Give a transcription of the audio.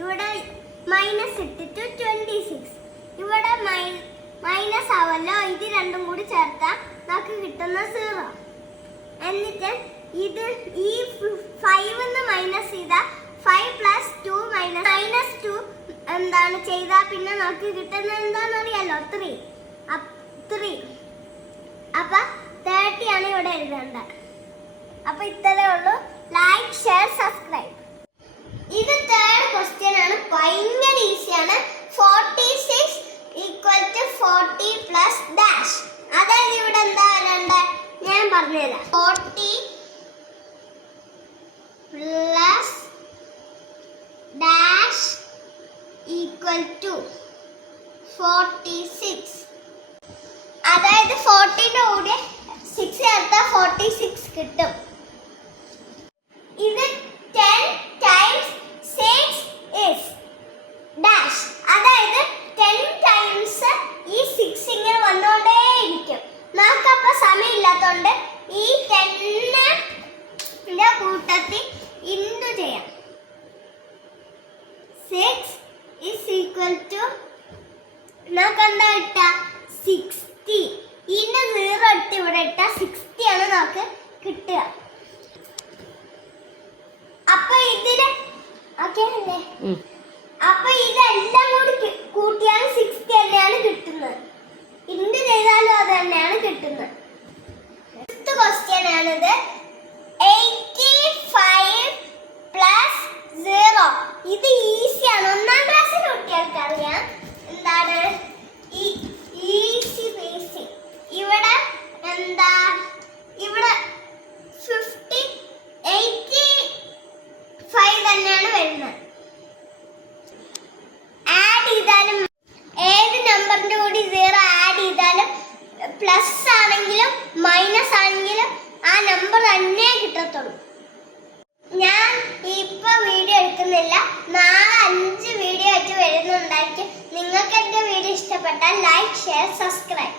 ഇവിടെ മൈനസ് ഇട്ടിട്ട് 26. ഇവിടെ മൈനസ് ആവല്ലോ, ഇത് രണ്ടും കൂടി ചേർത്താൽ നമുക്ക് കിട്ടുന്ന 0. എന്നിട്ട് ഇത് ഈ 5 മൈനസ് ചെയ്താൽ 5 + 2 -2 എന്താണ് ചെയ്താൽ പിന്നെ നമുക്ക് കിട്ടുന്നത് എന്താണെന്നറിയാലോ, 3. അപ്പൊ 30 ആണ് ഇവിടെ എഴുതേണ്ടത്. അപ്പൊ ഇത്രേ ഉള്ളൂ. Like, share, subscribe. ഇത് തേർഡ് ക്വസ്റ്റ്യൻ ആണ്. ഭയങ്കര ഈസിയാണ്. 46 = 40 + ഡാഷ്. അതായത് ഇവിടെ എന്താ വരേണ്ടത് ഞാൻ പറഞ്ഞുതരാം. 40 + ഡാഷ് = 46. അതായത് 40ന്റെ കൂടെ 6 ചേർത്താൽ 46 കിട്ടും. ഇത് 10 × 6 is ഡാഷ്. അതായത് 10 ടൈംസ് ഈ 6 ഇങ്ങനെ വന്നുകൊണ്ടേയിരിക്കും. നമുക്കപ്പോൾ സമയമില്ലാത്തതുകൊണ്ട് ഈ 10ന്റെ കൂട്ടത്തിൽ ഇൻറ്റു ചെയ്യാം. 6 = നമുക്ക് എന്താ കിട്ടുക? 60. ഇതിന്റെ 0 എടുത്ത് ഇവിടെ ഇട്ടാൽ 60 ആണ് നമുക്ക് കിട്ടുക. അപ്പൊ ഇതില് അപ്പൊ ഇതെല്ലാം കൂടി കൂട്ടിയാൽ 60 തന്നെയാണ് കിട്ടുന്നത്. ഇൻറ്റു ചെയ്താലും അത് തന്നെയാണ് കിട്ടുന്നത്. ഫിഫ്ത്ത് ക്വസ്റ്റ്യൻ ആണിത്. 85 + 0. ഇത് ഈസിയാണ്. 1ാം ക്ലാസ്സിൽ കുട്ടികൾക്ക് അറിയാം. എന്താണ് ഈസി ബേസി. ഇവിടെ എന്താ, ഇവിടെ 85 തന്നെയാണ് വരുന്നത്. ആഡ് ചെയ്താലും ഏത് നമ്പറിന്റെ കൂടി 0 ആഡ് ചെയ്താലും പ്ലസ് ആണെങ്കിലും മൈനസ് ആണെങ്കിലും ആ നമ്പർ തന്നെ കിട്ടത്തുള്ളൂ. ഞാൻ ഇപ്പൊ വീഡിയോ എടുക്കുന്നില്ല. നാളെ 5 വീഡിയോ ആയിട്ട് വരുന്നുണ്ടായിരിക്കും. നിങ്ങൾക്ക് എന്റെ വീഡിയോ ഇഷ്ടപ്പെട്ടാൽ ലൈക്ക്, ഷെയർ, സബ്സ്ക്രൈബ്.